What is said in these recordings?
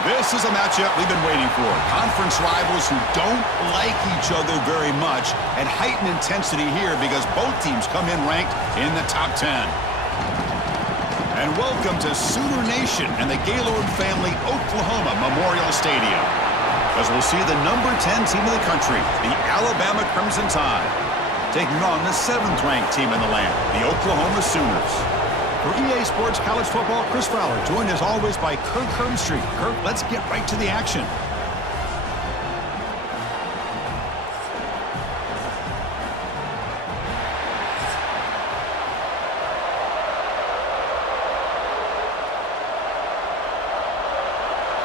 This is a matchup we've been waiting for. Conference rivals who don't like each other very much, and heightened intensity here because both teams come in ranked in the top 10. And welcome to Sooner Nation and the Gaylord Family Oklahoma Memorial Stadium, as we'll see the number 10 team in the country, the Alabama Crimson Tide, taking on the 7th-ranked team in the land, the Oklahoma Sooners. For EA Sports College Football, Chris Fowler, joined as always by Kirk Hermstreet. Kirk, let's get right to the action.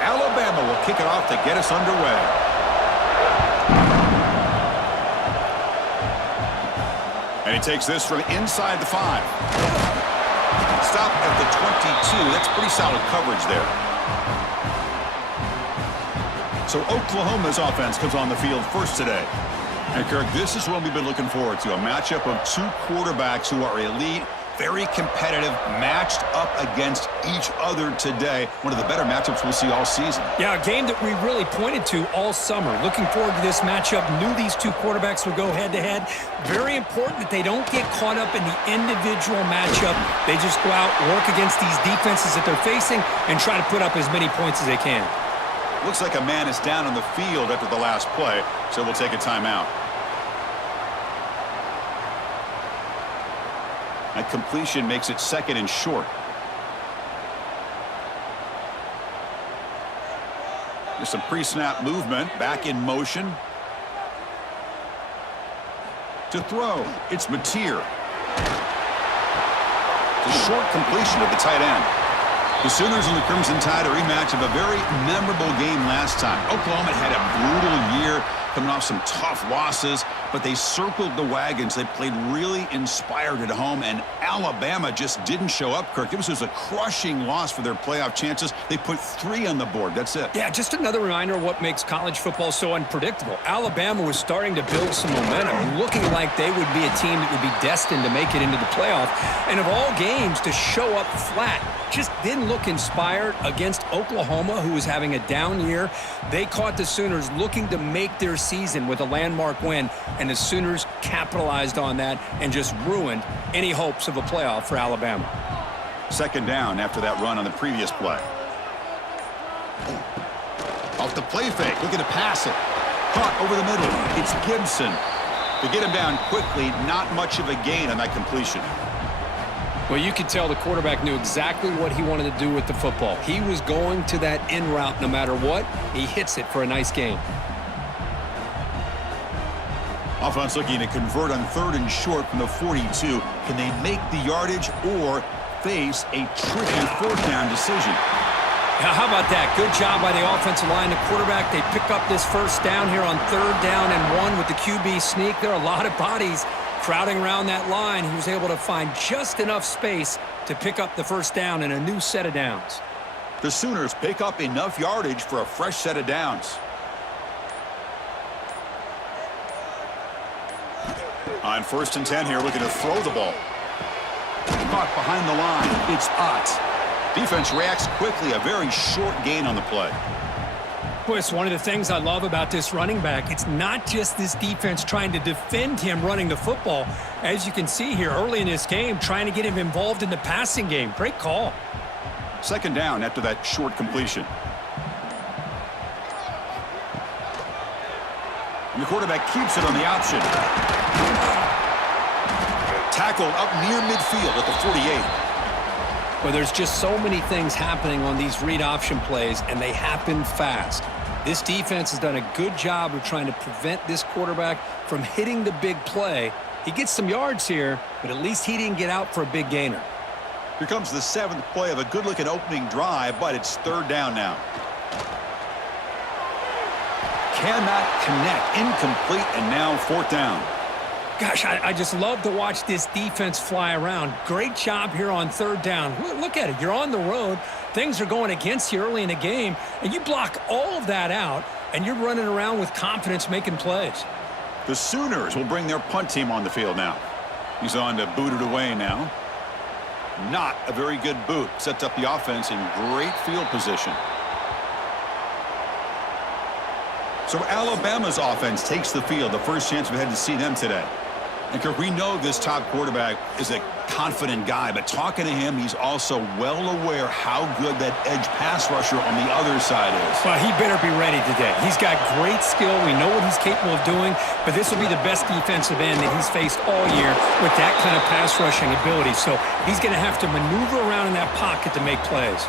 Alabama will kick it off to get us underway. And he takes this from inside the 5. Stop at the 22. That's pretty solid coverage there. So Oklahoma's offense comes on the field first today. And Kirk, this is what we've been looking forward to, a matchup of two quarterbacks who are elite, very competitive, matched up against each other today. One of the better matchups we'll see all season. Yeah, a game that we really pointed to all summer. Looking forward to this matchup. Knew these two quarterbacks would go head-to-head. Very important that they don't get caught up in the individual matchup. They just go out, work against these defenses that they're facing, and try to put up as many points as they can. Looks like a man is down on the field after the last play, so we'll take a timeout. That completion makes it 2nd and short. There's some pre-snap movement, back in motion. To throw, it's Mateer. It's a short completion of the tight end. The Sooners and the Crimson Tide, a rematch of a very memorable game last time. Oklahoma had a brutal year, coming off some tough losses, but they circled the wagons. They played really inspired at home, and Alabama just didn't show up, Kirk. It was just a crushing loss for their playoff chances. They put 3 on the board. That's it. Yeah, just another reminder of what makes college football so unpredictable. Alabama was starting to build some momentum, looking like they would be a team that would be destined to make it into the playoff. And of all games, to show up flat, just didn't look inspired against Oklahoma, who was having a down year. They caught the Sooners looking to make their season with a landmark win, and the Sooners capitalized on that and just ruined any hopes of a playoff for Alabama. 2nd down after that run on the previous play. Off the play fake, looking to pass it. Caught over the middle. It's Gibson. To get him down quickly, not much of a gain on that completion. Well, you could tell the quarterback knew exactly what he wanted to do with the football. He was going to that in route no matter what. He hits it for a nice gain. Offense looking to convert on 3rd and short from the 42. Can they make the yardage or face a tricky 4th down decision? Now, how about that? Good job by the offensive line. The quarterback, they pick up this 1st down here on 3rd down and 1 with the QB sneak. There are a lot of bodies crowding around that line. He was able to find just enough space to pick up the 1st down and a new set of downs. The Sooners pick up enough yardage for a fresh set of downs. On 1st and 10 here, looking to throw the ball. Caught behind the line. It's Ott. Defense reacts quickly. A very short gain on the play. Boy, it's one of the things I love about this running back. It's not just this defense trying to defend him running the football. As you can see here early in this game, trying to get him involved in the passing game. Great call. 2nd down after that short completion. And the quarterback keeps it on the option. Tackled up near midfield at the 48. Well, there's just so many things happening on these read option plays, and they happen fast. This defense has done a good job of trying to prevent this quarterback from hitting the big play. He gets some yards here, but at least he didn't get out for a big gainer. Here comes the 7th play of a good-looking opening drive, but it's 3rd down now. Cannot connect. Incomplete, and now 4th down. Gosh, I just love to watch this defense fly around. Great job here on 3rd down. Look at it. You're on the road. Things are going against you early in the game, and you block all of that out, and you're running around with confidence making plays. The Sooners will bring their punt team on the field now. He's on to boot it away now. Not a very good boot. Sets up the offense in great field position. So Alabama's offense takes the field, the first chance we had to see them today. And Kirk, we know this top quarterback is a confident guy, but talking to him, he's also well aware how good that edge pass rusher on the other side is. Well, he better be ready today. He's got great skill. We know what he's capable of doing, but this will be the best defensive end that he's faced all year with that kind of pass rushing ability. So he's going to have to maneuver around in that pocket to make plays.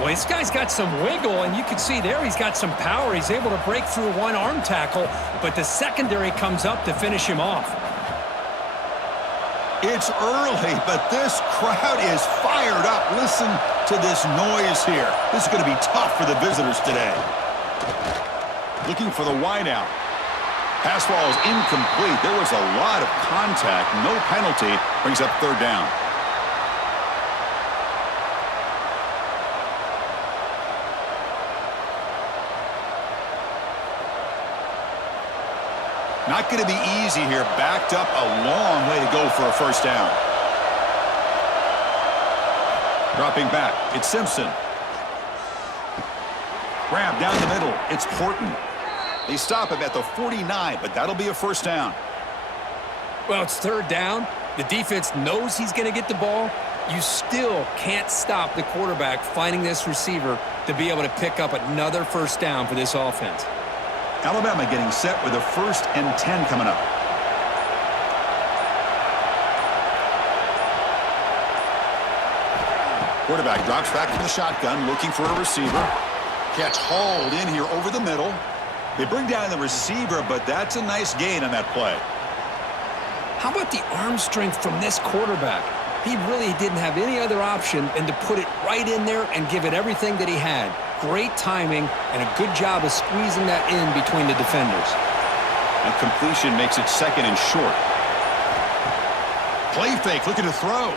Well, this guy's got some wiggle, and you can see there he's got some power. He's able to break through one arm tackle, but the secondary comes up to finish him off. It's early, but this crowd is fired up. Listen to this noise here. This is going to be tough for the visitors today. Looking for the wideout. Pass ball is incomplete. There was a lot of contact. No penalty. Brings up third down. Not going to be easy here. Backed up a long way to go for a first down. Dropping back. It's Simpson. Grab down the middle. It's Horton. They stop him at the 49, but that'll be a first down. Well, it's third down. The defense knows he's going to get the ball. You still can't stop the quarterback finding this receiver to be able to pick up another first down for this offense. Alabama getting set with a 1st and 10 coming up. Quarterback drops back from the shotgun, looking for a receiver. Catch hauled in here over the middle. They bring down the receiver, but that's a nice gain on that play. How about the arm strength from this quarterback? He really didn't have any other option than to put it right in there and give it everything that he had. Great timing and a good job of squeezing that in between the defenders. And completion makes it 2nd and short. Play fake, looking to throw.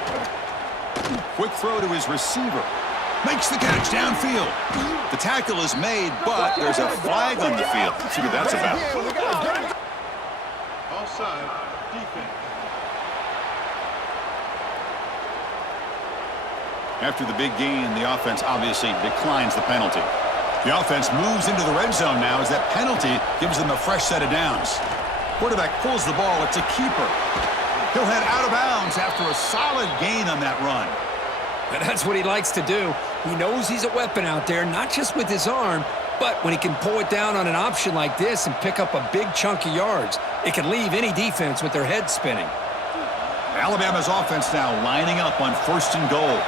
Quick throw to his receiver. Makes the catch downfield. The tackle is made, but there's a flag on the field. Let's see what that's about. Offside, defense. After the big gain, the offense obviously declines the penalty. The offense moves into the red zone now as that penalty gives them a fresh set of downs. Quarterback pulls the ball. It's a keeper. He'll head out of bounds after a solid gain on that run. And that's what he likes to do. He knows he's a weapon out there, not just with his arm, but when he can pull it down on an option like this and pick up a big chunk of yards, it can leave any defense with their head spinning. Alabama's offense now lining up on 1st and goal.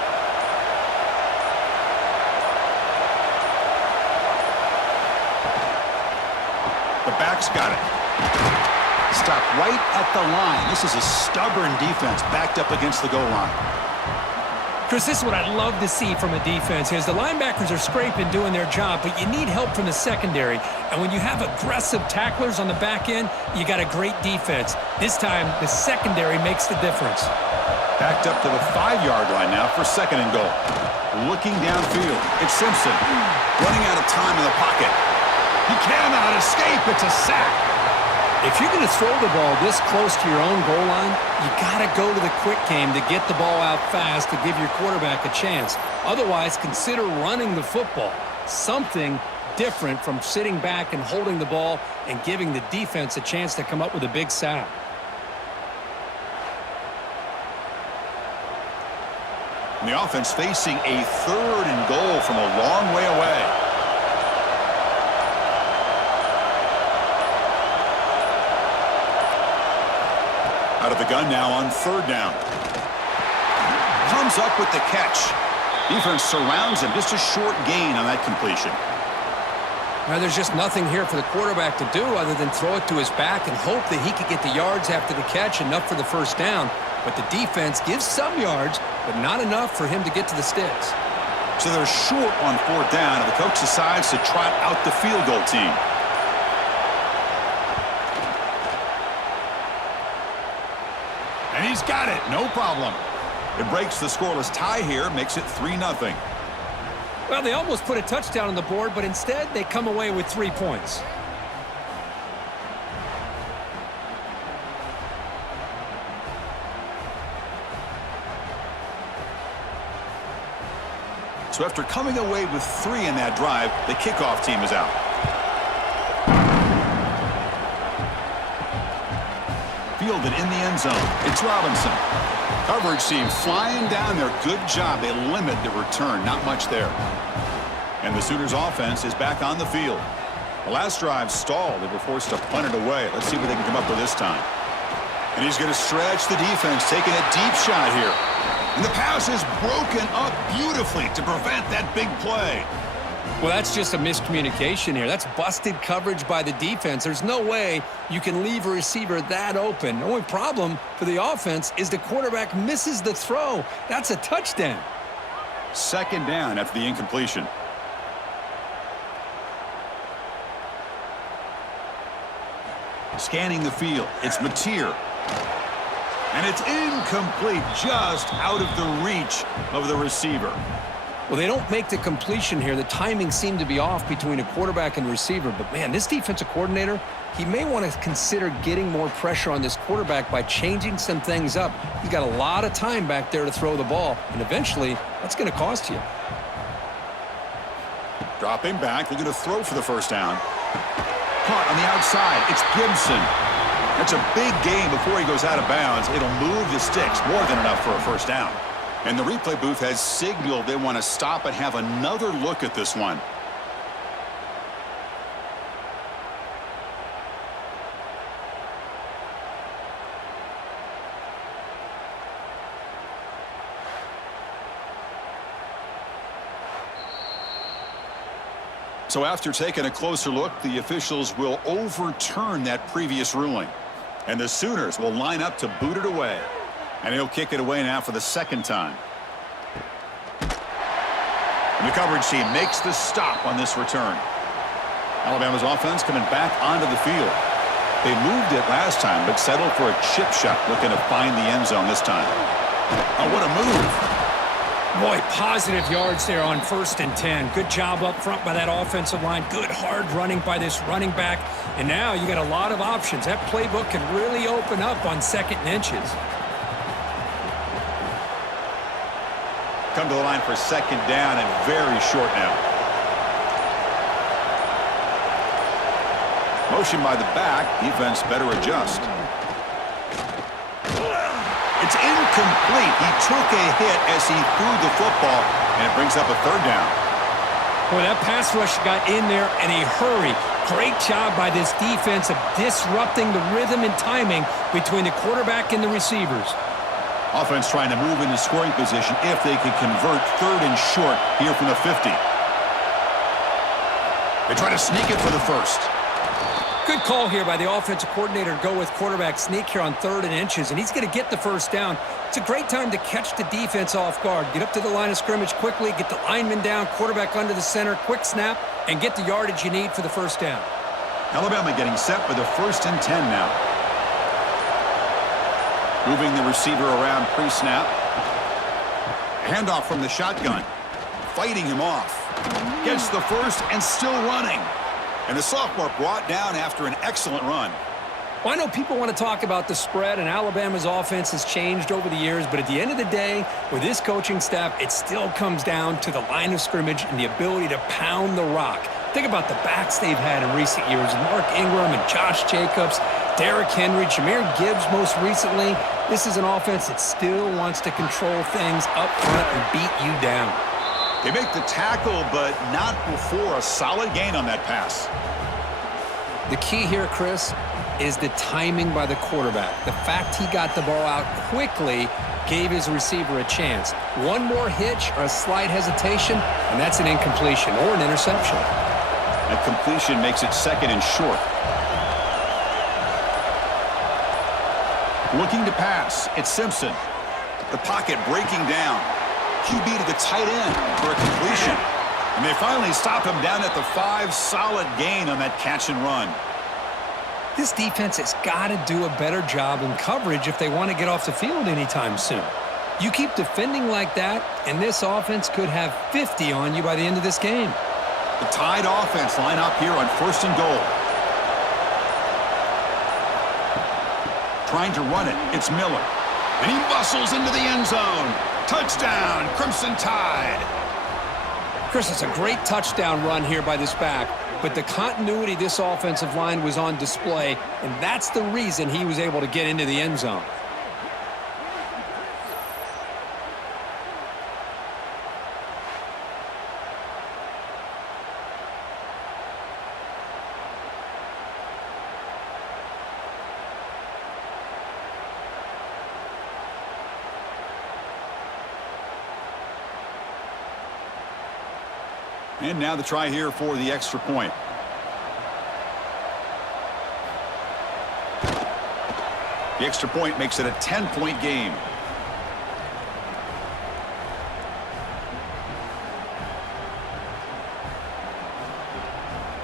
The back's got it. Stop right at the line. This is a stubborn defense backed up against the goal line. Chris, this is what I'd love to see from a defense is the linebackers are scraping, doing their job, but you need help from the secondary. And when you have aggressive tacklers on the back end, you got a great defense. This time, the secondary makes the difference. Backed up to the 5-yard line now for 2nd and goal. Looking downfield. It's Simpson. Running out of time in the pocket. He cannot escape. It's a sack. If you're going to throw the ball this close to your own goal line, you got to go to the quick game to get the ball out fast to give your quarterback a chance. Otherwise, consider running the football. Something different from sitting back and holding the ball and giving the defense a chance to come up with a big sack. And the offense facing a 3rd and goal from a long way away. Out of the gun now on 3rd down. Comes up with the catch. Defense surrounds him. Just a short gain on that completion. Now, there's just nothing here for the quarterback to do other than throw it to his back and hope that he could get the yards after the catch, enough for the first down. But the defense gives some yards, but not enough for him to get to the sticks. So they're short on 4th down, and the coach decides to trot out the field goal team. And he's got it. No problem. It breaks the scoreless tie here, makes it 3-0. Well, they almost put a touchdown on the board, but instead they come away with 3 points. So after coming away with 3 in that drive, the kickoff team is out. fielded in the end zone. It's Robinson. Coverage team flying down there. Good job. They limit the return. Not much there. And the Sooners offense is back on the field. The last drive stalled. They were forced to punt it away. Let's see what they can come up with this time. And he's going to stretch the defense, taking a deep shot here. And the pass is broken up beautifully to prevent that big play. Well, that's just a miscommunication here. That's busted coverage by the defense. There's no way you can leave a receiver that open. The only problem for the offense is the quarterback misses the throw. That's a touchdown. Second down after the incompletion. Scanning the field. It's Mateer. And it's incomplete, just out of the reach of the receiver. Well, they don't make the completion here. The timing seemed to be off between a quarterback and receiver. But, man, this defensive coordinator, he may want to consider getting more pressure on this quarterback by changing some things up. He's got a lot of time back there to throw the ball, and eventually that's going to cost you. Dropping back, looking to throw for the first down. Caught on the outside. It's Gibson. That's a big gain before he goes out of bounds. It'll move the sticks, more than enough for a first down. And the replay booth has signaled they want to stop and have another look at this one. So after taking a closer look, the officials will overturn that previous ruling. And the Sooners will line up to boot it away. And he'll kick it away now for the second time. And the coverage team makes the stop on this return. Alabama's offense coming back onto the field. They moved it last time, but settled for a chip shot, looking to find the end zone this time. Oh, what a move. Boy, positive yards there on 1st and 10. Good job up front by that offensive line. Good hard running by this running back. And now you got a lot of options. That playbook can really open up on 2nd and inches. Come to the line for 2nd down and very short now. Motion by the back. Defense better adjust. It's incomplete. He took a hit as he threw the football, and it brings up a 3rd down. Boy, that pass rush got in there in a hurry. Great job by this defense of disrupting the rhythm and timing between the quarterback and the receivers. Offense trying to move into scoring position if they can convert 3rd and short here from the 50. They try to sneak it for the first. Good call here by the offensive coordinator to go with quarterback sneak here on 3rd and inches, and he's going to get the first down. It's a great time to catch the defense off guard. Get up to the line of scrimmage quickly, get the lineman down, quarterback under the center, quick snap, and get the yardage you need for the first down. Alabama getting set for the 1st and 10 now. Moving the receiver around pre-snap. Handoff from the shotgun. Fighting him off. Gets the first and still running. And the sophomore brought down after an excellent run. Well, I know people want to talk about the spread, and Alabama's offense has changed over the years, but at the end of the day, with this coaching staff, it still comes down to the line of scrimmage and the ability to pound the rock. Think about the backs they've had in recent years. Mark Ingram and Josh Jacobs, Derrick Henry, Jahmyr Gibbs most recently. This is an offense that still wants to control things up front and beat you down. They make the tackle, but not before a solid gain on that pass. The key here, Chris, is the timing by the quarterback. The fact he got the ball out quickly gave his receiver a chance. One more hitch or a slight hesitation, and that's an incompletion or an interception. That completion makes it 2nd and short. Looking to pass. It's Simpson. The pocket breaking down. QB to the tight end for a completion. And they finally stop him down at the 5. Solid gain on that catch and run. This defense has got to do a better job in coverage if they want to get off the field anytime soon. You keep defending like that, and this offense could have 50 on you by the end of this game. The Tide offense line up here on 1st and goal. Trying to run it. It's Miller. And he muscles into the end zone. Touchdown, Crimson Tide. Chris, it's a great touchdown run here by this back, but the continuity of this offensive line was on display, and that's the reason he was able to get into the end zone. And now the try here for the extra point. The extra point makes it a 10-point game.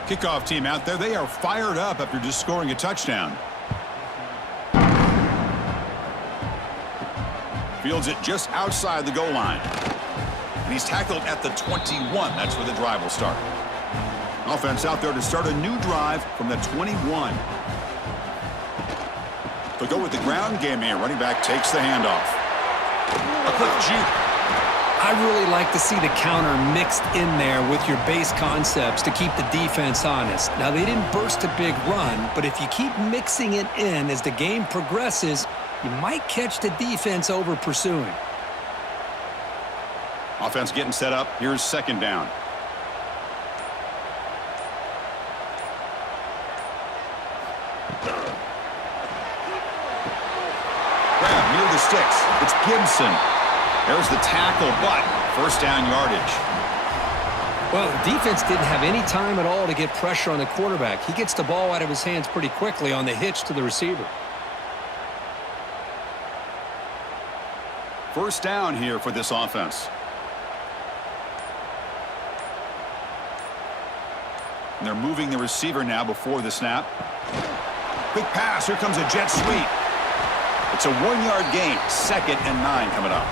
Kickoff team out there. They are fired up after just scoring a touchdown. Fields it just outside the goal line. And he's tackled at the 21. That's where the drive will start. Offense out there to start a new drive from the 21. They'll go with the ground game here. Running back takes the handoff. A quick juke. I really like to see the counter mixed in there with your base concepts to keep the defense honest. Now, they didn't burst a big run, but if you keep mixing it in as the game progresses, you might catch the defense over pursuing. Offense getting set up. Here's second down. Grab near the sticks. It's Gibson. There's the tackle, but first down yardage. Well, the defense didn't have any time at all to get pressure on the quarterback. He gets the ball out of his hands pretty quickly on the hitch to the receiver. First down here for this offense. And they're moving the receiver now before the snap. Quick pass. Here comes a jet sweep. It's a 1-yard gain. 2nd and 9 coming up.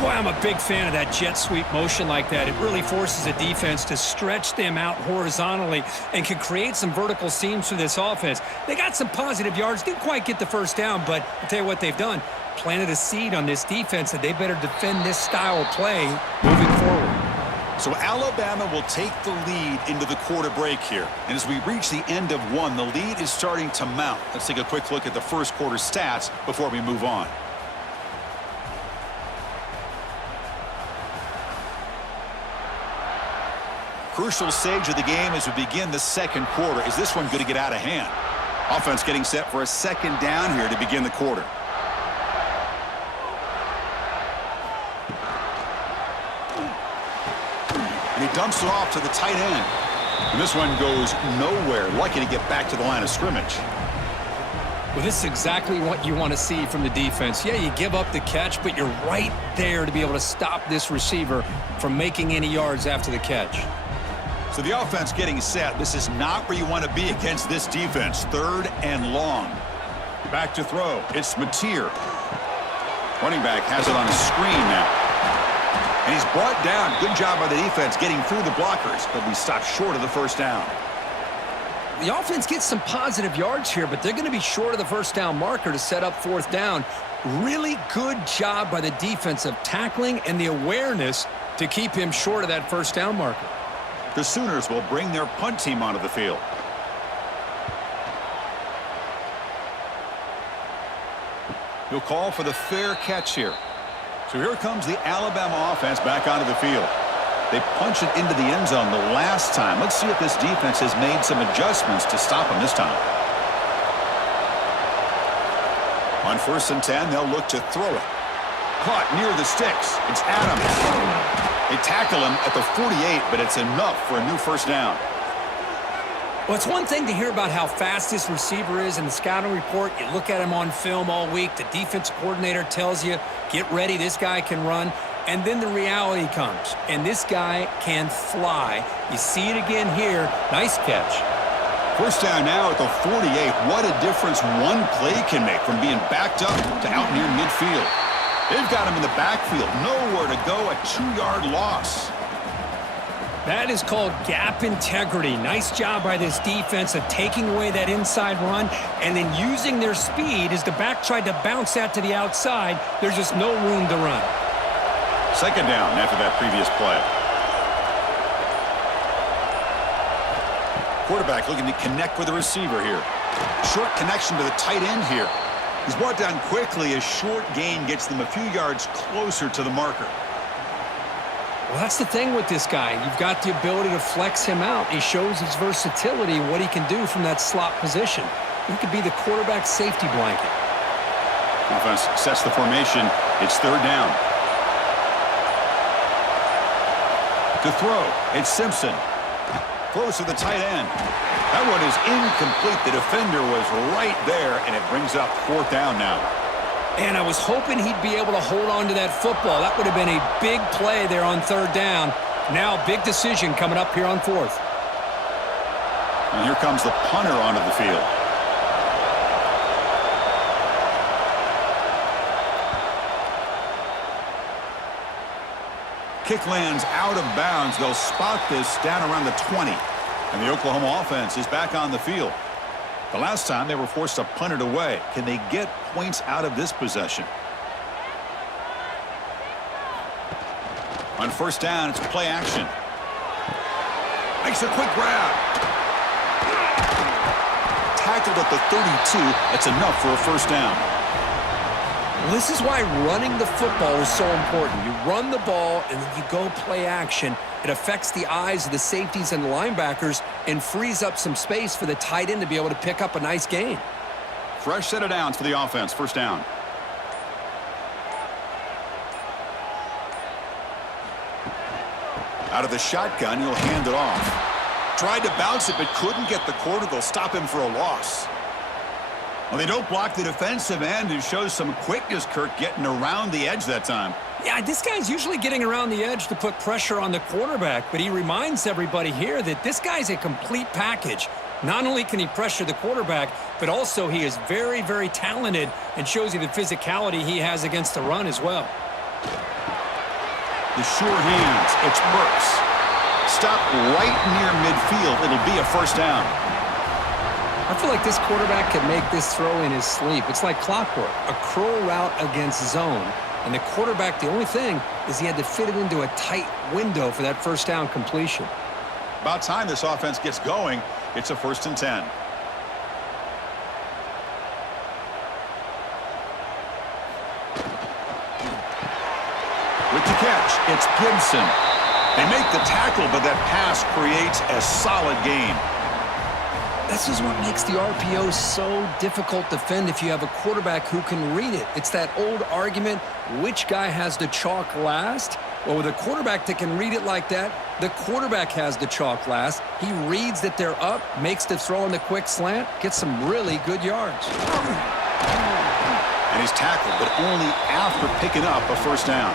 Boy, I'm a big fan of that jet sweep motion like that. It really forces a defense to stretch them out horizontally and can create some vertical seams for this offense. They got some positive yards. Didn't quite get the first down, but I'll tell you what they've done. Planted a seed on this defense that they better defend this style of play moving forward. So Alabama will take the lead into the quarter break here. And as we reach the end of one, the lead is starting to mount. Let's take a quick look at the first quarter stats before we move on. Crucial stage of the game as we begin the second quarter. Is this one going to get out of hand? Offense getting set for a second down here to begin the quarter. And he dumps it off to the tight end. And this one goes nowhere. Lucky to get back to the line of scrimmage. Well, this is exactly what you want to see from the defense. Yeah, you give up the catch, but you're right there to be able to stop this receiver from making any yards after the catch. So the offense getting set. This is not where you want to be against this defense. 3rd and long. Back to throw. It's Mateer. Running back has it on a screen now. And he's brought down. Good job by the defense getting through the blockers, but we stopped short of the first down. The offense gets some positive yards here, but they're going to be short of the first down marker to set up 4th down. Really good job by the defense of tackling and the awareness to keep him short of that first down marker. The Sooners will bring their punt team onto the field. He'll call for the fair catch here. So here comes the Alabama offense back onto the field. They punch it into the end zone the last time. Let's see if this defense has made some adjustments to stop them this time. On 1st and 10, they'll look to throw it. Caught near the sticks. It's Adams. They tackle him at the 48, but it's enough for a new first down. Well, it's one thing to hear about how fast this receiver is in the scouting report. You look at him on film all week. The defense coordinator tells you, get ready, this guy can run. And then the reality comes, and this guy can fly. You see it again here. Nice catch. First down now at the 48. What a difference one play can make from being backed up to out near midfield. They've got him in the backfield. Nowhere to go. A 2-yard loss. That is called gap integrity. Nice job by this defense of taking away that inside run and then using their speed as the back tried to bounce that to the outside. There's just no room to run. Second down after that previous play. Quarterback looking to connect with the receiver here. Short connection to the tight end here. He's brought down quickly. A short gain gets them a few yards closer to the marker. Well, that's the thing with this guy. You've got the ability to flex him out. He shows his versatility, what he can do from that slot position. He could be the quarterback safety blanket. Offense sets the formation. It's third down. To throw, it's Simpson. Close to the tight end. That one is incomplete. The defender was right there, and it brings up fourth down now. And I was hoping he'd be able to hold on to that football. That would have been a big play there on third down. Now, big decision coming up here on fourth. And here comes the punter onto the field. Kick lands out of bounds. They'll spot this down around the 20. And the Oklahoma offense is back on the field. The last time they were forced to punt it away. Can they get points out of this possession? On first down, it's play action. Makes a quick grab. Tackled at the 32. That's enough for a first down. Well, this is why running the football is so important. You run the ball, and then you go play action. It affects the eyes of the safeties and the linebackers and frees up some space for the tight end to be able to pick up a nice gain. Fresh set of downs for the offense. First down. Out of the shotgun, he'll hand it off. Tried to bounce it, but couldn't get the corner. They'll stop him for a loss. Well, they don't block the defensive end, who shows some quickness, Kirk, getting around the edge that time. Yeah, this guy's usually getting around the edge to put pressure on the quarterback, but he reminds everybody here that this guy's a complete package. Not only can he pressure the quarterback, but also he is very, very talented and shows you the physicality he has against the run as well. The sure hands. It's Burks. Stop right near midfield. It'll be a first down. I feel like this quarterback could make this throw in his sleep. It's like clockwork, a crow route against zone. And the quarterback, the only thing is he had to fit it into a tight window for that first down completion. About time this offense gets going. It's a 1st and 10. With the catch, it's Gibson. They make the tackle, but that pass creates a solid gain. This is what makes the RPO so difficult to defend if you have a quarterback who can read it. It's that old argument, which guy has the chalk last? Well, with a quarterback that can read it like that, the quarterback has the chalk last. He reads that they're up, makes the throw in the quick slant, gets some really good yards. And he's tackled, but only after picking up a first down.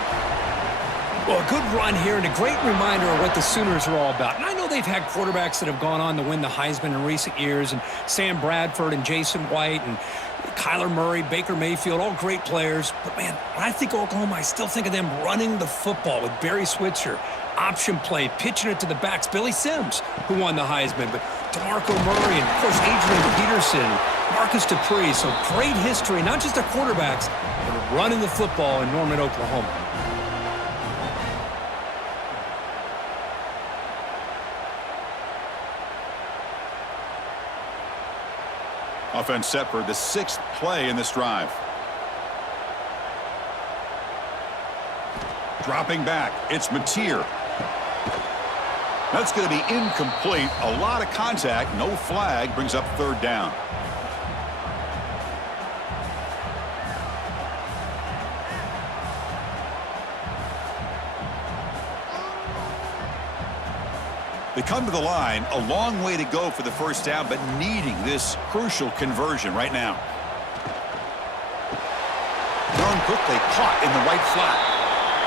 Well, a good run here and a great reminder of what the Sooners are all about. And I know they've had quarterbacks that have gone on to win the Heisman in recent years, and Sam Bradford and Jason White and Kyler Murray, Baker Mayfield, all great players. But, man, when I think of Oklahoma, I still think of them running the football with Barry Switzer. Option play, pitching it to the backs. Billy Sims, who won the Heisman, but DeMarco Murray and, of course, Adrian Peterson, Marcus Dupree. So great history, not just the quarterbacks, but running the football in Norman, Oklahoma. Offense set for the 6th play in this drive. Dropping back, it's Mateer. That's going to be incomplete. A lot of contact, no flag, brings up 3rd down. They come to the line, a long way to go for the first down, but needing this crucial conversion right now. Thrown quickly, caught in the right flat.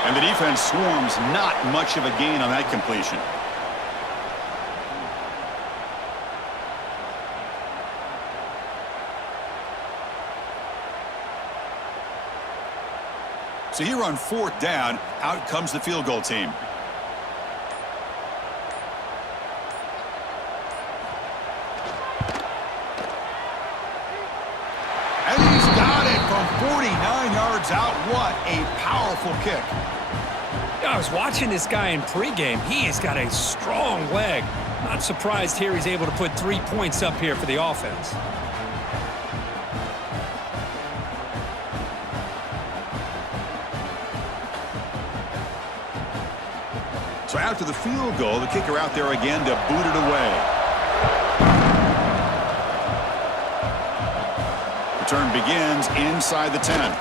And the defense swarms, not much of a gain on that completion. So here on 4th down, out comes the field goal team. And he's got it from 49 yards out. What a powerful kick. I was watching this guy in pregame. He has got a strong leg. Not surprised here he's able to put 3 points up here for the offense. So after the field goal, the kicker out there again to boot it away. Return begins inside the 10.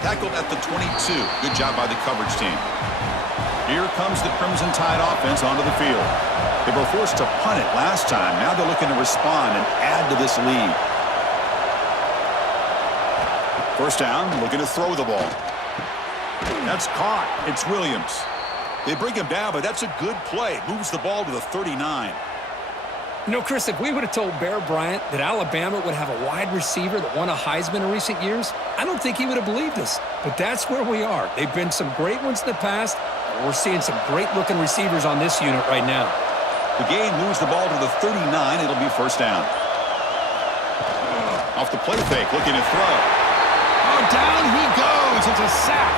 Tackled at the 22. Good job by the coverage team. Here comes the Crimson Tide offense onto the field. They were forced to punt it last time. Now they're looking to respond and add to this lead. First down, looking to throw the ball. That's caught. It's Williams. They bring him down, but that's a good play. Moves the ball to the 39. You know, Chris, if we would have told Bear Bryant that Alabama would have a wide receiver that won a Heisman in recent years, I don't think he would have believed us. But that's where we are. They've been some great ones in the past, and we're seeing some great-looking receivers on this unit right now. The game moves the ball to the 39. It'll be first down. Off the play fake, looking to throw. Oh, down he goes. It's a sack.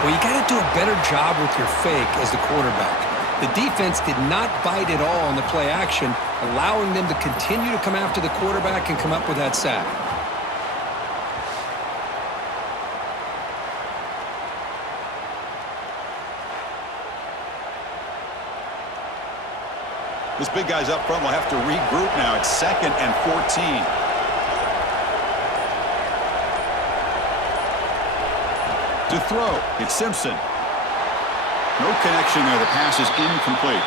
Well, you got to do a better job with your fake as the quarterback. The defense did not bite at all on the play action, allowing them to continue to come after the quarterback and come up with that sack. This big guy's up front will have to regroup now. It's 2nd and 14. To throw, it's Simpson. No connection there. The pass is incomplete.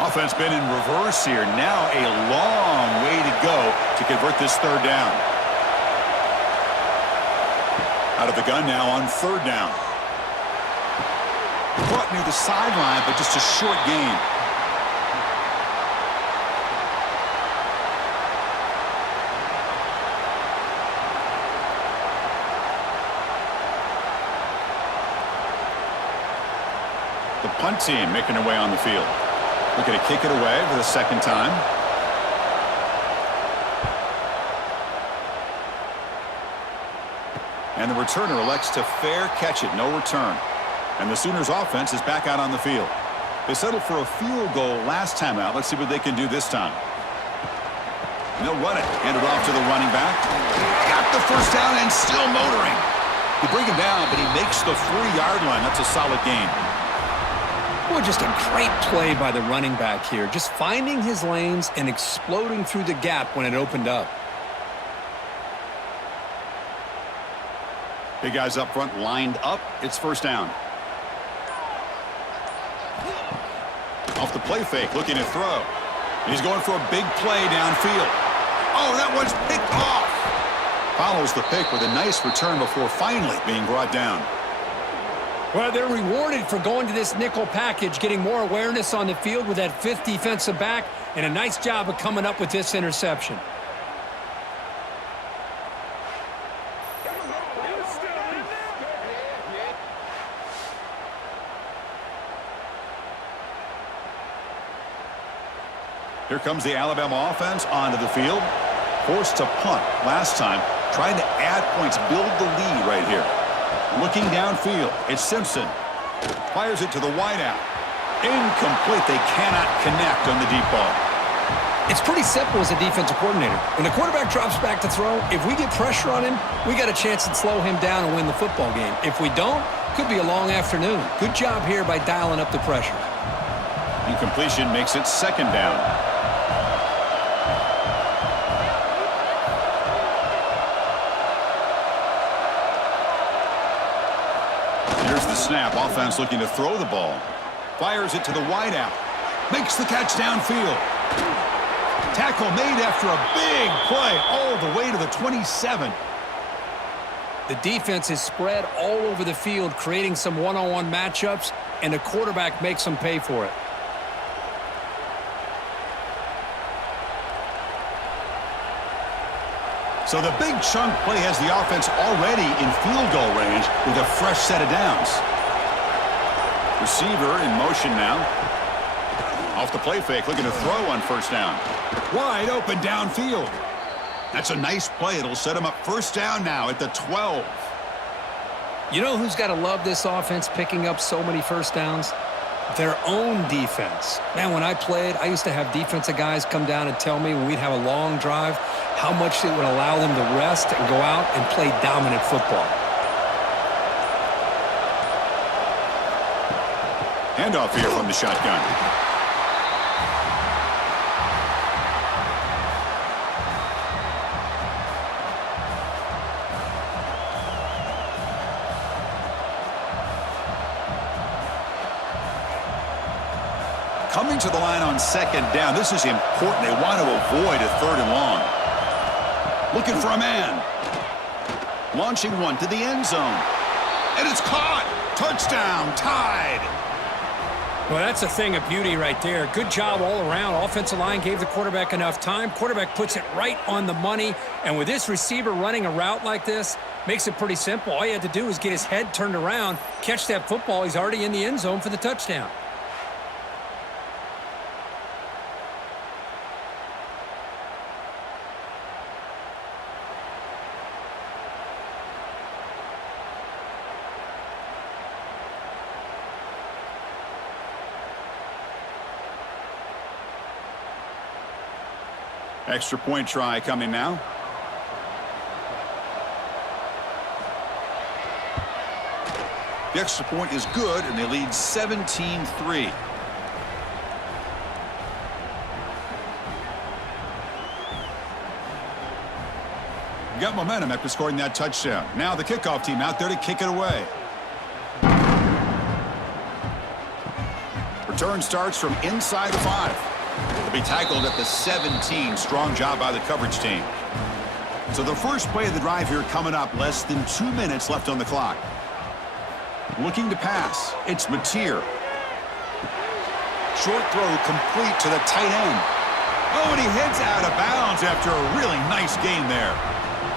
Offense been in reverse here. Now a long way to go to convert this third down. Out of the gun now on third down. Caught near the sideline, but just a short gain. The punt team making their way on the field. Looking to kick it away for the second time. And the returner elects to fair catch it. No return. And the Sooners offense is back out on the field. They settled for a field goal last time out. Let's see what they can do this time. And they'll run it. Hand it off to the running back. Got the first down and still motoring. They bring him down, but he makes the 40-yard line. That's a solid gain. Boy, just a great play by the running back here. Just finding his lanes and exploding through the gap when it opened up. Big guys up front lined up. It's first down. Off the play fake, looking to throw. He's going for a big play downfield. Oh, that one's picked off. Follows the pick with a nice return before finally being brought down. Well, they're rewarded for going to this nickel package, getting more awareness on the field with that 5th defensive back, and a nice job of coming up with this interception. Here comes the Alabama offense onto the field. Forced to punt last time. Trying to add points, build the lead right here. Looking downfield, it's Simpson. Fires it to the wideout. Incomplete. They cannot connect on the deep ball. It's pretty simple as a defensive coordinator. When the quarterback drops back to throw, if we get pressure on him, we got a chance to slow him down and win the football game. If we don't, could be a long afternoon. Good job here by dialing up the pressure. Incompletion makes it second down. Here's the snap. Offense looking to throw the ball. Fires it to the wideout. Makes the catch downfield. Tackle made after a big play all the way to the 27. The defense is spread all over the field, creating some one-on-one matchups, and the quarterback makes them pay for it. So the big chunk play has the offense already in field goal range with a fresh set of downs. Receiver in motion now. Off the play fake, looking to throw on first down. Wide open downfield. That's a nice play. It'll set him up first down now at the 12. You know who's got to love this offense picking up so many first downs? Their own defense. Man, when I played, I used to have defensive guys come down and tell me when we'd have a long drive how much it would allow them to rest and go out and play dominant football. Handoff here from the shotgun. Coming to the line on second down. This is important. They want to avoid a third and long. Looking for a man. Launching one to the end zone. And it's caught. Touchdown. Tied. Well, that's a thing of beauty right there. Good job all around. Offensive line gave the quarterback enough time. Quarterback puts it right on the money. And with this receiver running a route like this, makes it pretty simple. All you had to do was get his head turned around, catch that football. He's already in the end zone for the touchdown. Extra point try coming now. The extra point is good, and they lead 17-3. Got momentum after scoring that touchdown. Now the kickoff team out there to kick it away. Return starts from inside the 5. They'll be tackled at the 17. Strong job by the coverage team. So the first play of the drive here coming up. Less than 2 minutes left on the clock. Looking to pass. It's Mateer. Short throw complete to the tight end. Oh, and he heads out of bounds after a really nice game there.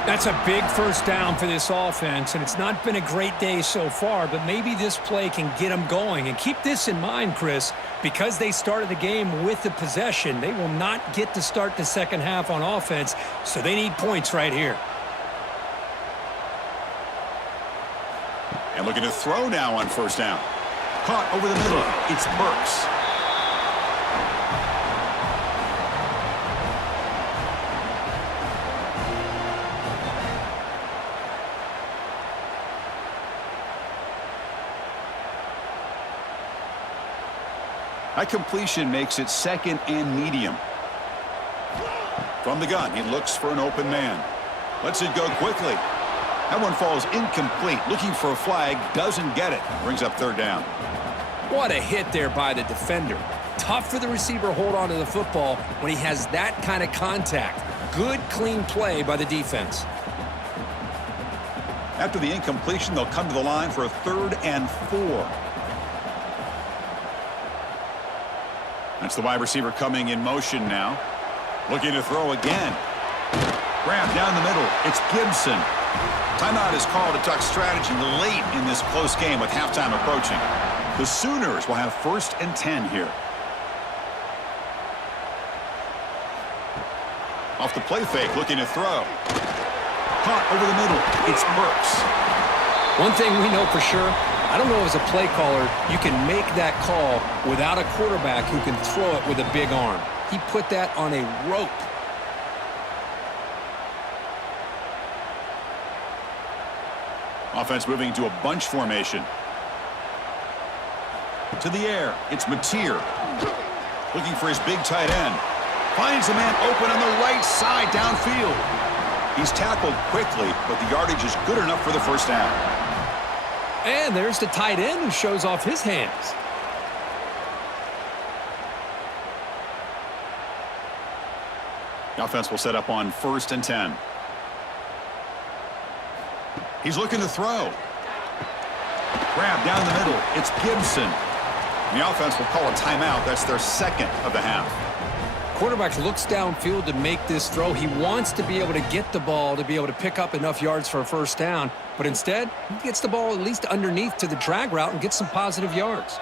That's a big first down for this offense, and it's not been a great day so far, but maybe this play can get them going. And keep this in mind, Chris, because they started the game with the possession, they will not get to start the second half on offense, so they need points right here. And looking to throw now on first down. Caught over the middle. It's Burks. That completion makes it second and medium. From the gun, he looks for an open man. Lets it go quickly. That one falls incomplete. Looking for a flag, doesn't get it. Brings up third down. What a hit there by the defender. Tough for the receiver to hold on to the football when he has that kind of contact. Good, clean play by the defense. After the incompletion, they'll come to the line for a 3rd and 4. That's the wide receiver coming in motion now. Looking to throw again. Grab down the middle. It's Gibson. Timeout is called to talk strategy late in this close game with halftime approaching. The Sooners will have 1st and 10 here. Off the play fake, looking to throw. Caught over the middle. It's Burks. One thing we know for sure, I don't know as a play caller, you can make that call without a quarterback who can throw it with a big arm. He put that on a rope. Offense moving to a bunch formation. To the air, it's Mateer. Looking for his big tight end. Finds a man open on the right side downfield. He's tackled quickly, but the yardage is good enough for the first down. And there's the tight end who shows off his hands. The offense will set up on 1st and 10. He's looking to throw. Grab down the middle. It's Gibson. The offense will call a timeout. That's their 2nd of the half. Quarterback looks downfield to make this throw. He wants to be able to get the ball to be able to pick up enough yards for a first down. But instead, he gets the ball at least underneath to the drag route and gets some positive yards.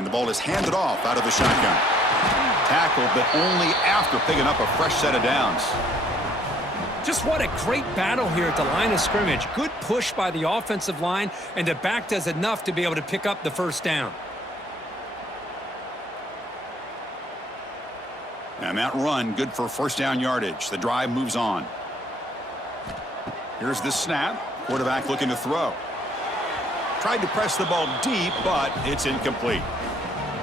And the ball is handed off out of the shotgun. Tackled, but only after picking up a fresh set of downs. Just what a great battle here at the line of scrimmage. Good push by the offensive line, and the back does enough to be able to pick up the first down. And that run, good for first down yardage. The drive moves on. Here's the snap. Quarterback looking to throw. Tried to press the ball deep, but it's incomplete.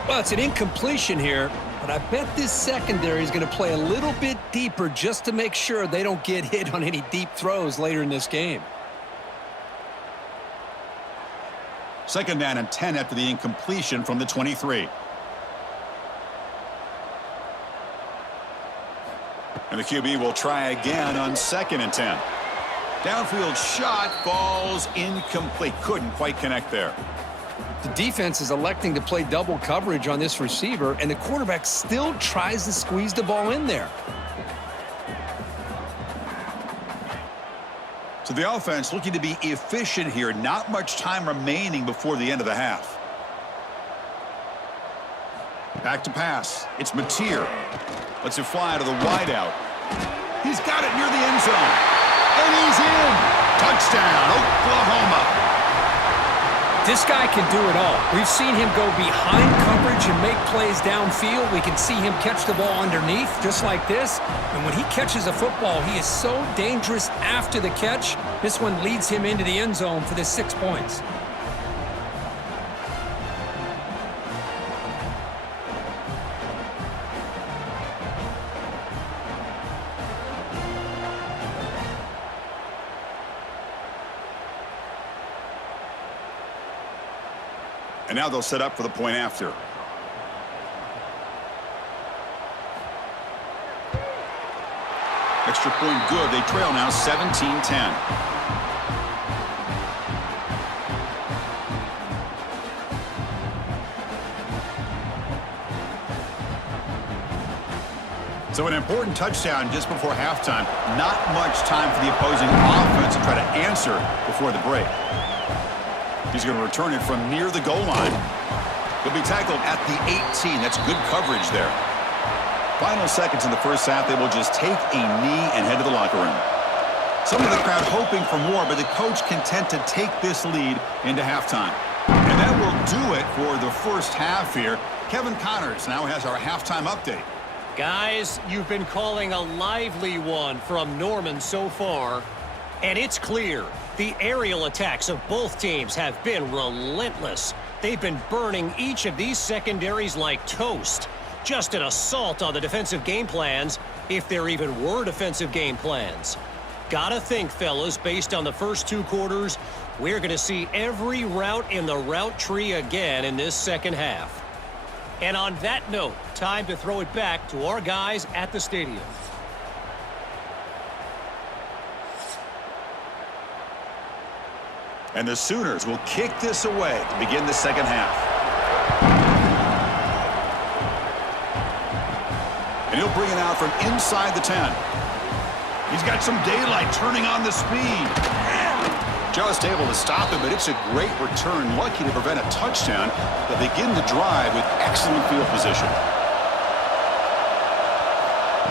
Well, it's an incompletion here, but I bet this secondary is going to play a little bit deeper just to make sure they don't get hit on any deep throws later in this game. 2nd down and 10 after the incompletion from the 23. And the QB will try again on 2nd and 10. Downfield shot falls incomplete. Couldn't quite connect there. The defense is electing to play double coverage on this receiver, and the quarterback still tries to squeeze the ball in there. So the offense looking to be efficient here. Not much time remaining before the end of the half. Back to pass. It's Mateer. Lets it fly to the wideout. He's got it near the end zone. And he's in. Touchdown, Oklahoma. This guy can do it all. We've seen him go behind coverage and make plays downfield. We can see him catch the ball underneath, just like this. And when he catches a football, he is so dangerous after the catch. This one leads him into the end zone for the 6 points. And now they'll set up for the point after. Extra point good. They trail now 17-10. So an important touchdown just before halftime. Not much time for the opposing offense to try to answer before the break. He's going to return it from near the goal line. He'll be tackled at the 18. That's good coverage there. Final seconds in the first half, they will just take a knee and head to the locker room. Some of the crowd hoping for more, but the coach content to take this lead into halftime. And that will do it for the first half here. Kevin Connors now has our halftime update. Guys, you've been calling a lively one from Norman so far, and it's clear. The aerial attacks of both teams have been relentless. They've been burning each of these secondaries like toast. Just an assault on the defensive game plans, if there even were defensive game plans. Gotta think, fellas, based on the first 2 quarters, we're going to see every route in the route tree again in this second half. And on that note, time to throw it back to our guys at the stadium. And the Sooners will kick this away to begin the second half. And he'll bring it out from inside the 10. He's got some daylight turning on the speed. Just able to stop him, but it's a great return. Lucky to prevent a touchdown. They begin the drive with excellent field position.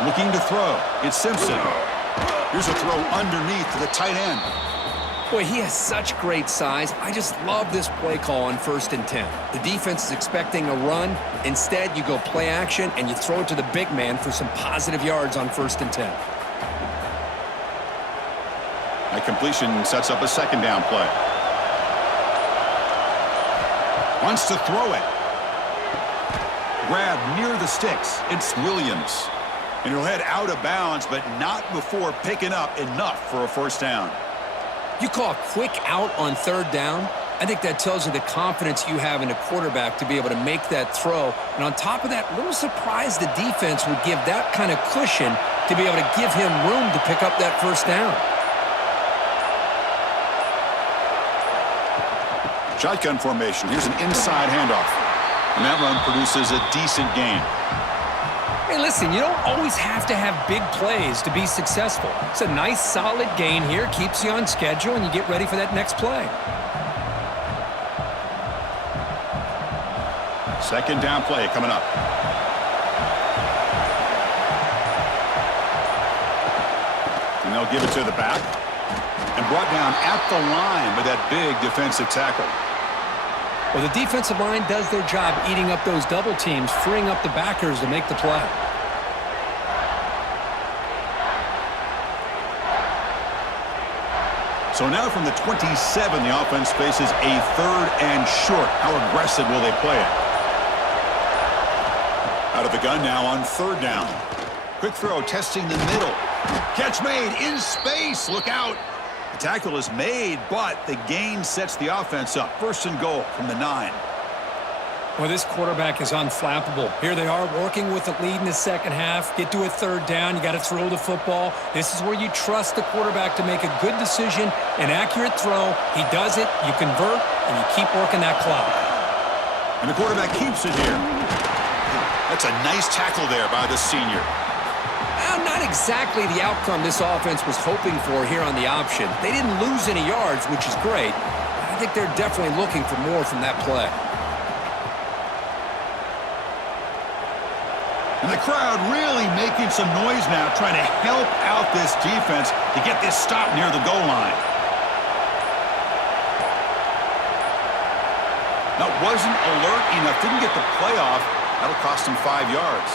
Looking to throw. It's Simpson. Here's a throw underneath to the tight end. Boy, he has such great size. I just love this play call on 1st and 10. The defense is expecting a run. Instead, you go play action, and you throw it to the big man for some positive yards on 1st and 10. That completion sets up a 2nd down play. Wants to throw it. Grab near the sticks. It's Williams. And he'll head out of bounds, but not before picking up enough for a first down. You call a quick out on 3rd down. I think that tells you the confidence you have in a quarterback to be able to make that throw. And on top of that, a little surprised the defense would give that kind of cushion to be able to give him room to pick up that first down. Shotgun formation. Here's an inside handoff. And that run produces a decent gain. Hey, listen, you don't always have to have big plays to be successful. It's a nice, solid gain here. Keeps you on schedule, and you get ready for that next play. Second down play coming up. And they'll give it to the back. And brought down at the line with that big defensive tackle. Well, the defensive line does their job eating up those double teams, freeing up the backers to make the play. So now from the 27, the offense faces a 3rd and short. How aggressive will they play it? Out of the gun now on 3rd down. Quick throw, testing the middle. Catch made in space. Look out. The tackle is made, but the gain sets the offense up. 1st and goal from the 9. Well, this quarterback is unflappable. Here they are working with the lead in the second half. Get to a 3rd down. You got to throw the football. This is where you trust the quarterback to make a good decision, an accurate throw. He does it, you convert, and you keep working that clock. And the quarterback keeps it here. That's a nice tackle there by the senior. Not exactly the outcome this offense was hoping for here on the option. They didn't lose any yards, which is great. I think they're definitely looking for more from that play. And the crowd really making some noise now, trying to help out this defense to get this stop near the goal line. That wasn't alert enough, didn't get the play off. That'll cost him 5 yards.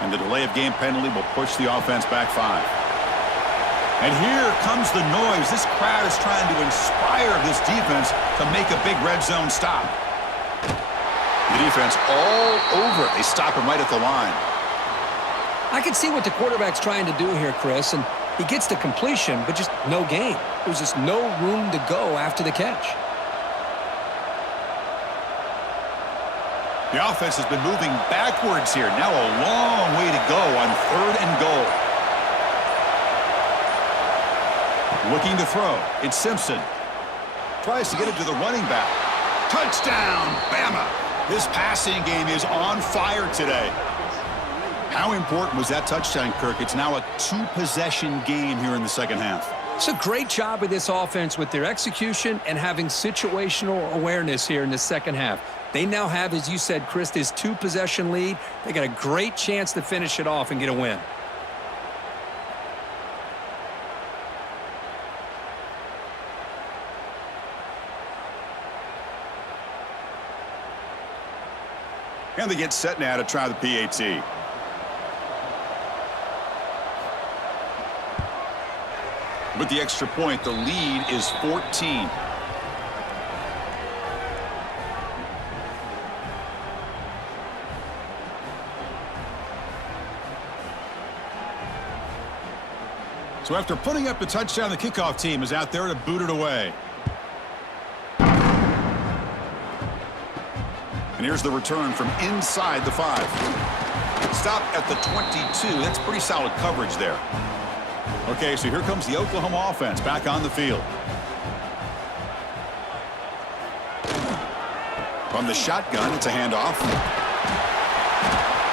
And the delay of game penalty will push the offense back 5. And here comes the noise. This crowd is trying to inspire this defense to make a big red zone stop. The defense all over it. They stop him right at the line. I can see what the quarterback's trying to do here, Chris, and he gets the completion, but just no gain. There's just no room to go after the catch. The offense has been moving backwards here. Now a long way to go on 3rd and goal. Looking to throw. It's Simpson. Tries to get it to the running back. Touchdown, Bama. This passing game is on fire today. How important was that touchdown, Kirk? It's now a 2-possession game here in the second half. It's a great job of this offense with their execution and having situational awareness here in the second half. They now have, as you said, Chris, this 2-possession lead. They got a great chance to finish it off and get a win. And they get set now to try the PAT. With the extra point, the lead is 14. So after putting up the touchdown, the kickoff team is out there to boot it away. And here's the return from inside the 5. Stop at the 22. That's pretty solid coverage there. Okay, so here comes the Oklahoma offense back on the field. From the shotgun, it's a handoff.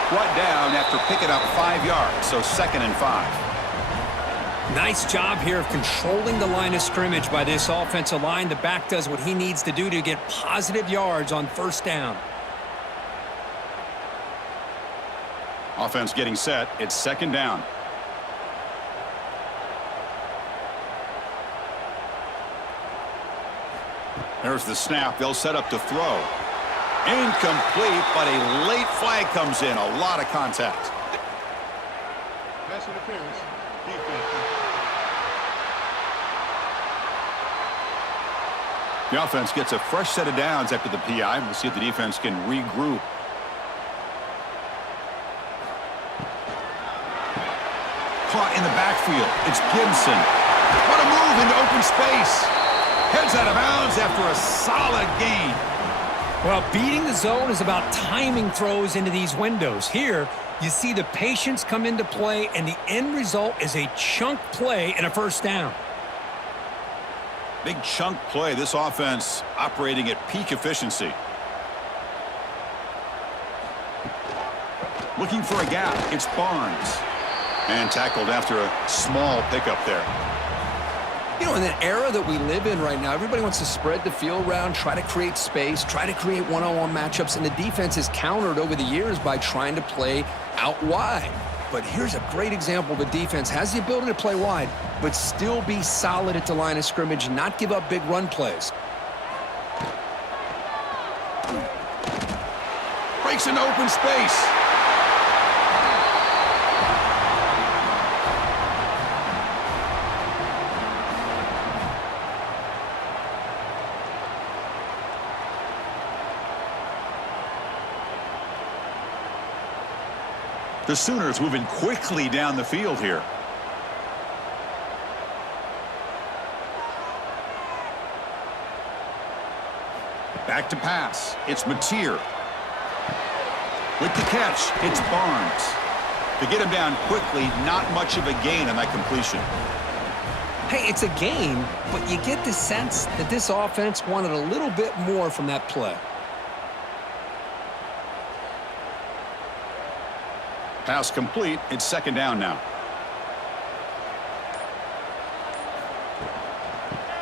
Brought down after picking up 5 yards, so 2nd and 5. Nice job here of controlling the line of scrimmage by this offensive line. The back does what he needs to do to get positive yards on 1st down. Offense getting set. It's 2nd down. There's the snap. They'll set up to throw. Incomplete, but a late flag comes in. A lot of contact. Pass interference. Defense. The offense gets a fresh set of downs after the PI. We'll see if the defense can regroup. Caught in the backfield. It's Gibson. What a move into open space. Heads out of bounds after a solid gain. Well, beating the zone is about timing throws into these windows. Here, you see the patience come into play, and the end result is a chunk play and a 1st down. Big chunk play. This offense operating at peak efficiency. Looking for a gap. It's Barnes. And tackled after a small pickup there. You know, in the era that we live in right now, everybody wants to spread the field around, try to create space, try to create one-on-one matchups, and the defense is countered over the years by trying to play out wide. But here's a great example of a defense has the ability to play wide, but still be solid at the line of scrimmage and not give up big run plays. Breaks into open space. The Sooners moving quickly down the field here. Back to pass. It's Mateer. With the catch, it's Barnes. To get him down quickly, not much of a gain on that completion. Hey, it's a game, but you get the sense that this offense wanted a little bit more from that play. Pass complete. It's second down now.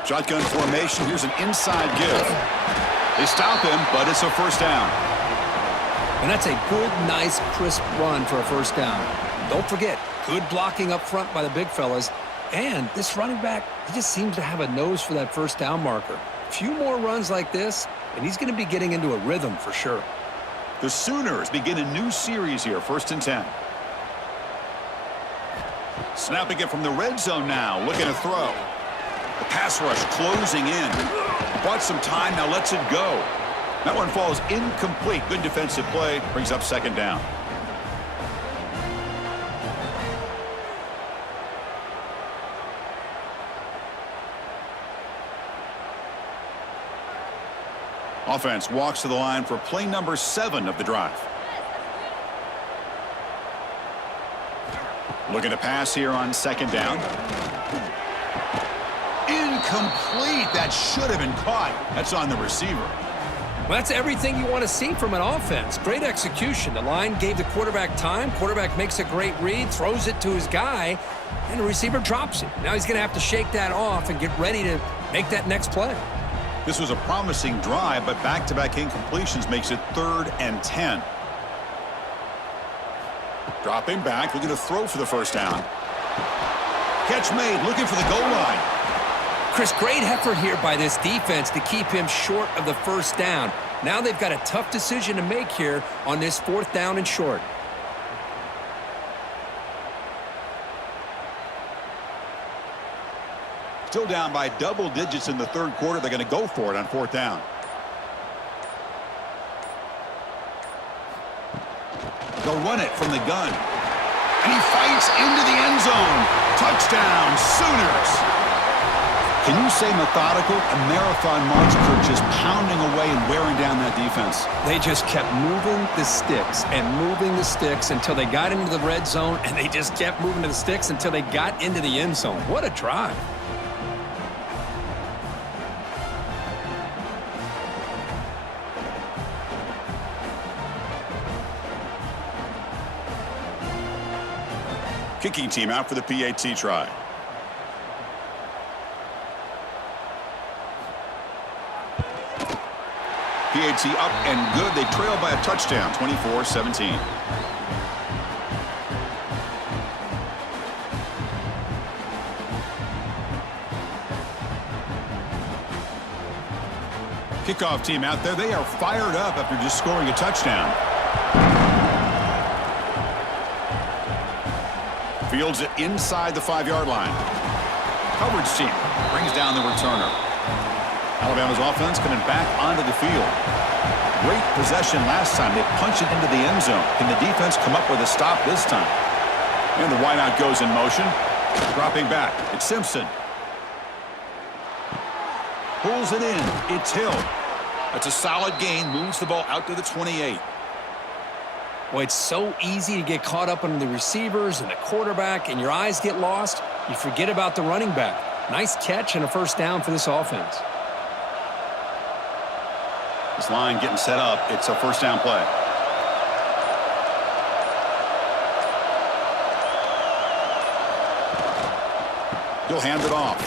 Shotgun formation. Here's an inside give. They stop him, but it's a first down. And that's a good, nice, crisp run for a first down. Don't forget, good blocking up front by the big fellas. And this running back, he just seems to have a nose for that first down marker. A few more runs like this, and he's going to be getting into a rhythm for sure. The Sooners begin a new series here, 1st and 10. Snapping it from the red zone now, looking to throw. The pass rush closing in. Bought some time, now lets it go. That one falls incomplete. Good defensive play, brings up second down. Offense walks to the line for play number 7 of the drive. Looking to pass here on second down. Incomplete. That should have been caught. That's on the receiver. Well, that's everything you want to see from an offense. Great execution. The line gave the quarterback time. Quarterback makes a great read, throws it to his guy, and the receiver drops it. Now he's going to have to shake that off and get ready to make that next play. This was a promising drive, but back-to-back incompletions makes it 3rd and 10. Dropping back, looking to throw for the first down. Catch made, looking for the goal line. Chris, great effort here by this defense to keep him short of the first down. Now they've got a tough decision to make here on this 4th down and short. Still down by double digits in the 3rd quarter. They're going to go for it on 4th down. They'll run it from the gun. And he fights into the end zone. Touchdown, Sooners. Can you say methodical? A marathon march for just pounding away and wearing down that defense. They just kept moving the sticks and moving the sticks until they got into the red zone, and they just kept moving the sticks until they got into the end zone. What a drive. Kicking team out for the PAT try. PAT up and good. They trail by a touchdown, 24-17. Kickoff team out there. They are fired up after just scoring a touchdown. Fields it inside the 5-yard line. Coverage team brings down the returner. Alabama's offense coming back onto the field. Great possession last time. They punch it into the end zone. Can the defense come up with a stop this time? And the wideout goes in motion. Dropping back. It's Simpson. Pulls it in. It's Hill. That's a solid gain. Moves the ball out to the 28. Boy, it's so easy to get caught up on the receivers and the quarterback, and your eyes get lost. You forget about the running back. Nice catch and a first down for this offense. This line getting set up. It's a first down play. He'll hand it off.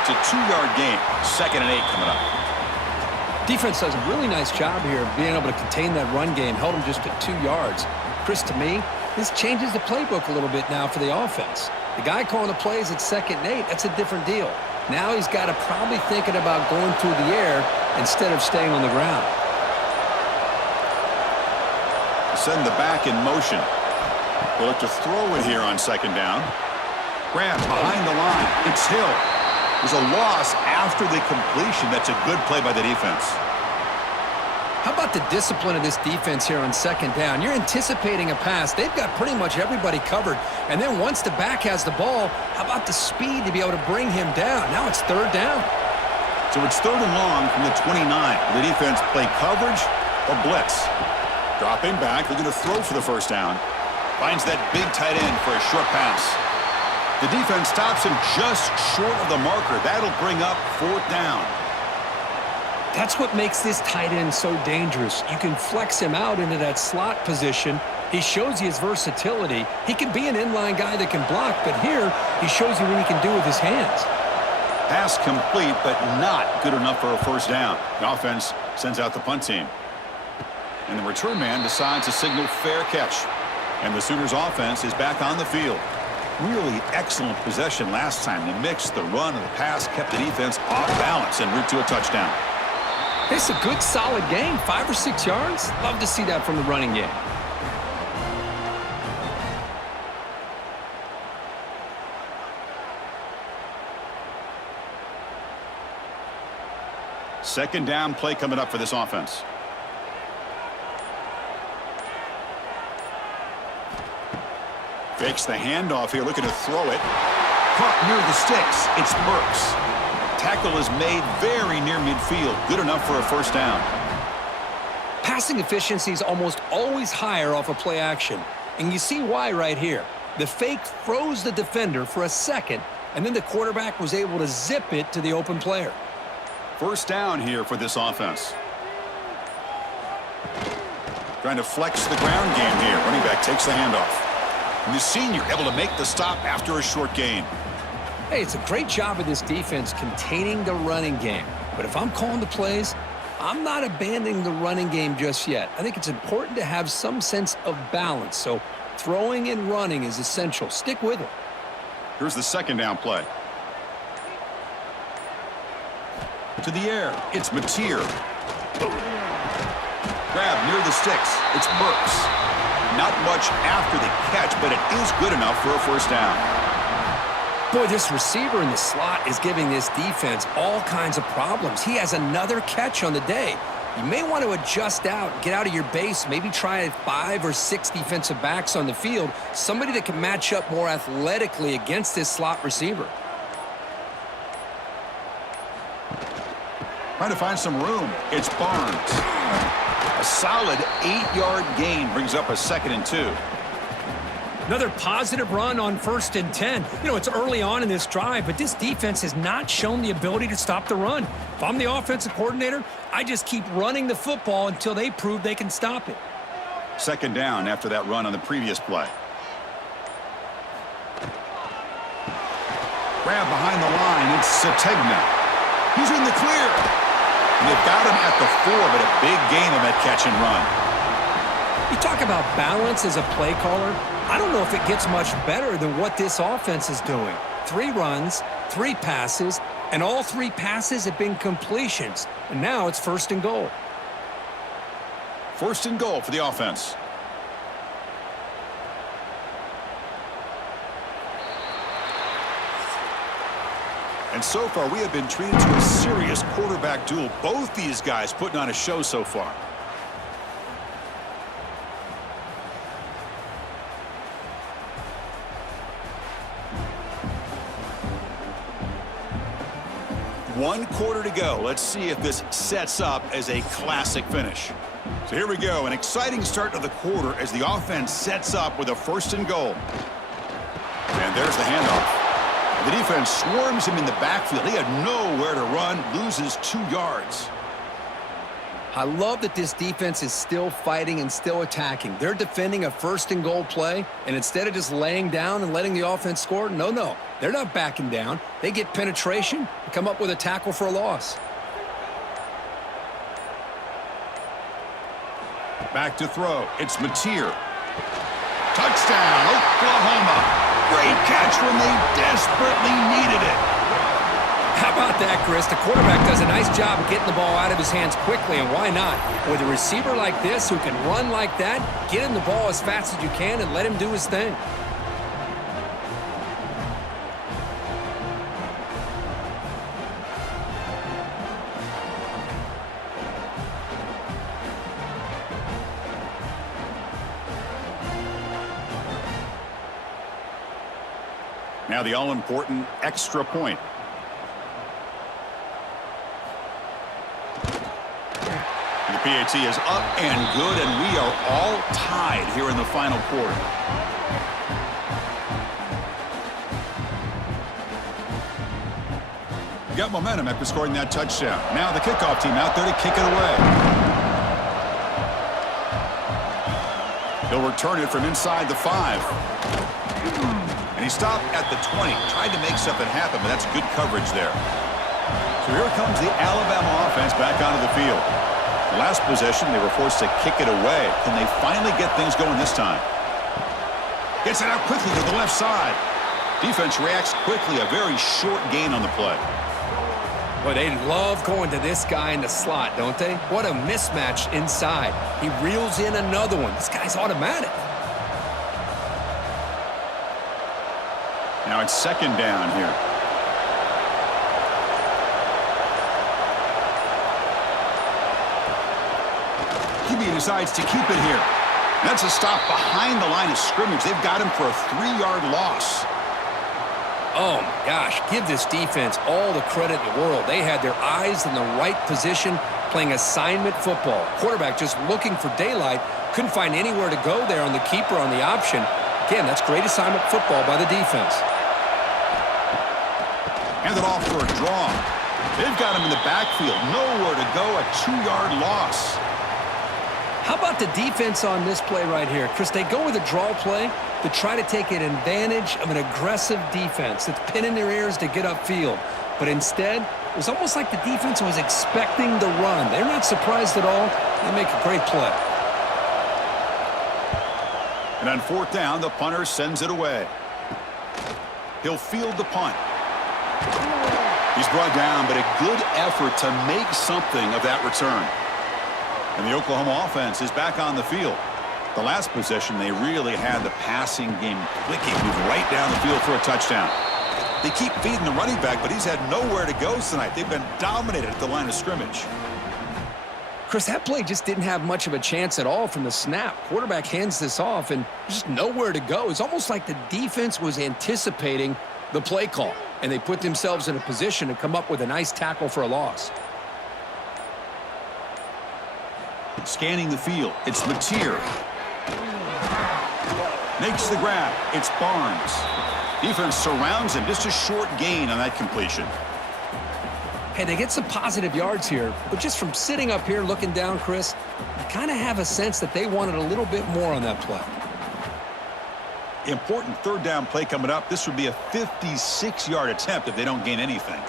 It's a 2-yard gain. 2nd and 8 coming up. Defense does a really nice job here of being able to contain that run game. Held him just at 2 yards. Chris, to me, this changes the playbook a little bit now for the offense. The guy calling the plays at 2nd and 8, that's a different deal. Now he's got to probably thinking about going through the air instead of staying on the ground. Send the back in motion. They'll look to throw it here on 2nd down. Grab behind the line. It's Hill. There's a loss after the completion. That's a good play by the defense. How about the discipline of this defense here on 2nd down? You're anticipating a pass. They've got pretty much everybody covered. And then once the back has the ball, how about the speed to be able to bring him down? Now it's 3rd down. So it's 3rd and long from the 29. The defense play coverage or blitz. Dropping back, looking to throw for the 1st down. Finds that big tight end for a short pass. The defense stops him just short of the marker. That'll bring up 4th down. That's what makes this tight end so dangerous. You can flex him out into that slot position. He shows you his versatility. He can be an inline guy that can block, but here he shows you what he can do with his hands. Pass complete, but not good enough for a 1st down. The offense sends out the punt team. And the return man decides to signal fair catch. And the Sooners offense is back on the field. Really excellent possession last time. The mix, the run, and the pass kept the defense off balance en route to a touchdown. It's a good, solid game. 5 or 6 yards. Love to see that from the running game. Second down play coming up for this offense. Fakes the handoff here, looking to throw it. Caught near the sticks. It's Burks. Tackle is made very near midfield. Good enough for a 1st down. Passing efficiency is almost always higher off of play action. And you see why right here. The fake froze the defender for a second, and then the quarterback was able to zip it to the open player. 1st down here for this offense. Trying to flex the ground game here. Running back takes the handoff. And the senior able to make the stop after a short gain. Hey, it's a great job of this defense containing the running game. But if I'm calling the plays, I'm not abandoning the running game just yet. I think it's important to have some sense of balance. So throwing and running is essential. Stick with it. Here's the 2nd down play. To the air. It's Mateer. Grab near the sticks. It's Burks. Not much after the catch, but it is good enough for a 1st down. Boy, this receiver in the slot is giving this defense all kinds of problems. He has another catch on the day. You may want to adjust out, get out of your base, maybe try 5 or 6 defensive backs on the field, somebody that can match up more athletically against this slot receiver. Trying to find some room. It's Barnes. A solid 8-yard gain brings up a 2nd and 2. Another positive run on 1st and 10. You know, it's early on in this drive, but this defense has not shown the ability to stop the run. If I'm the offensive coordinator, I just keep running the football until they prove they can stop it. 2nd down after that run on the previous play. Grab behind the line. It's Sategna. He's in the clear. And they've got him at the 4, but a big gain on that catch and run. You talk about balance as a play caller. I don't know if it gets much better than what this offense is doing. 3 runs, 3 passes, and all 3 passes have been completions. And now it's 1st and goal. 1st and goal for the offense. And so far, we have been treated to a serious quarterback duel. Both these guys putting on a show so far. One quarter to go. Let's see if this sets up as a classic finish. So here we go. An exciting start to the quarter as the offense sets up with a 1st and goal. And there's the handoff. The defense swarms him in the backfield. He had nowhere to run, loses 2 yards. I love that this defense is still fighting and still attacking. They're defending a first-and-goal play, and instead of just laying down and letting the offense score, no. They're not backing down. They get penetration and come up with a tackle for a loss. Back to throw. It's Mateer. Touchdown, Oklahoma. Great catch when they desperately needed it. How about that, Chris? The quarterback does a nice job of getting the ball out of his hands quickly, and why not? With a receiver like this who can run like that, get him the ball as fast as you can and let him do his thing. Now the all-important extra point. The PAT is up and good, and we are all tied here in the final quarter. Got momentum after scoring that touchdown. Now the kickoff team out there to kick it away. He'll return it from inside the 5. And he stopped at the 20. Tried to make something happen, but that's good coverage there. So here comes the Alabama offense back onto the field. Last possession, they were forced to kick it away. Can they finally get things going this time? Gets it out quickly to the left side. Defense reacts quickly. A very short gain on the play. Boy, they love going to this guy in the slot, don't they? What a mismatch inside. He reels in another one. This guy's automatic. Now it's second down here. QB decides to keep it here. That's a stop behind the line of scrimmage. They've got him for a 3-yard loss. Oh, my gosh. Give this defense all the credit in the world. They had their eyes in the right position, playing assignment football. Quarterback just looking for daylight. Couldn't find anywhere to go there on the keeper on the option. Again, that's great assignment football by the defense. Hand it off for a draw. They've got him in the backfield. Nowhere to go. A 2-yard loss. How about the defense on this play right here? Chris, they go with a draw play to try to take an advantage of an aggressive defense that's pinning their ears to get upfield. But instead, it was almost like the defense was expecting the run. They're not surprised at all. They make a great play. And on fourth down, the punter sends it away. He'll field the punt. He's brought down, but a good effort to make something of that return. And the Oklahoma offense is back on the field. The last possession, they really had the passing game clicking, moved right down the field for a touchdown. They keep feeding the running back, but he's had nowhere to go tonight. They've been dominated at the line of scrimmage. Chris, that play just didn't have much of a chance at all from the snap. Quarterback hands this off, and just nowhere to go. It's almost like the defense was anticipating the play call, and they put themselves in a position to come up with a nice tackle for a loss. Scanning the field, it's Mateer. Makes the grab, it's Barnes. Defense surrounds him, just a short gain on that completion. Hey, they get some positive yards here, but just from sitting up here looking down, Chris, I kind of have a sense that they wanted a little bit more on that play. Important third down play coming up. This would be a 56-yard attempt if they don't gain anything.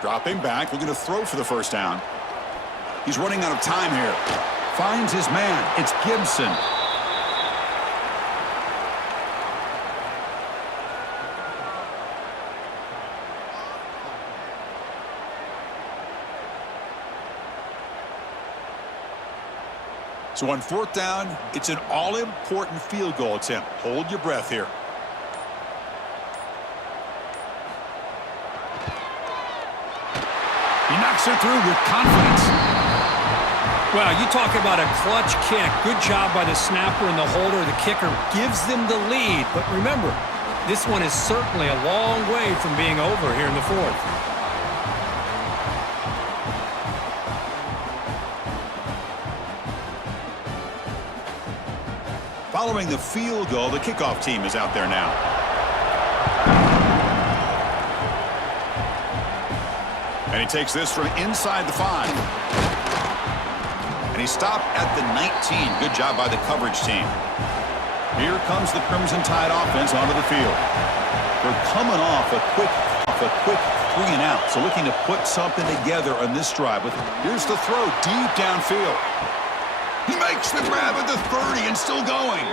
Dropping back, looking to throw for the first down. He's running out of time here. Finds his man. It's Gibson. So on fourth down, it's an all-important field goal attempt. Hold your breath here. He knocks it through with confidence. Well, you talk about a clutch kick. Good job by the snapper and the holder. The kicker gives them the lead. But remember, this one is certainly a long way from being over here in the fourth. Following the field goal, the kickoff team is out there now. And he takes this from inside the 5. And he stopped at the 19. Good job by the coverage team. Here comes the Crimson Tide offense onto the field. They're coming off a quick 3 and out. So looking to put something together on this drive. Here's the throw deep downfield. He makes the grab at the 30 and still going.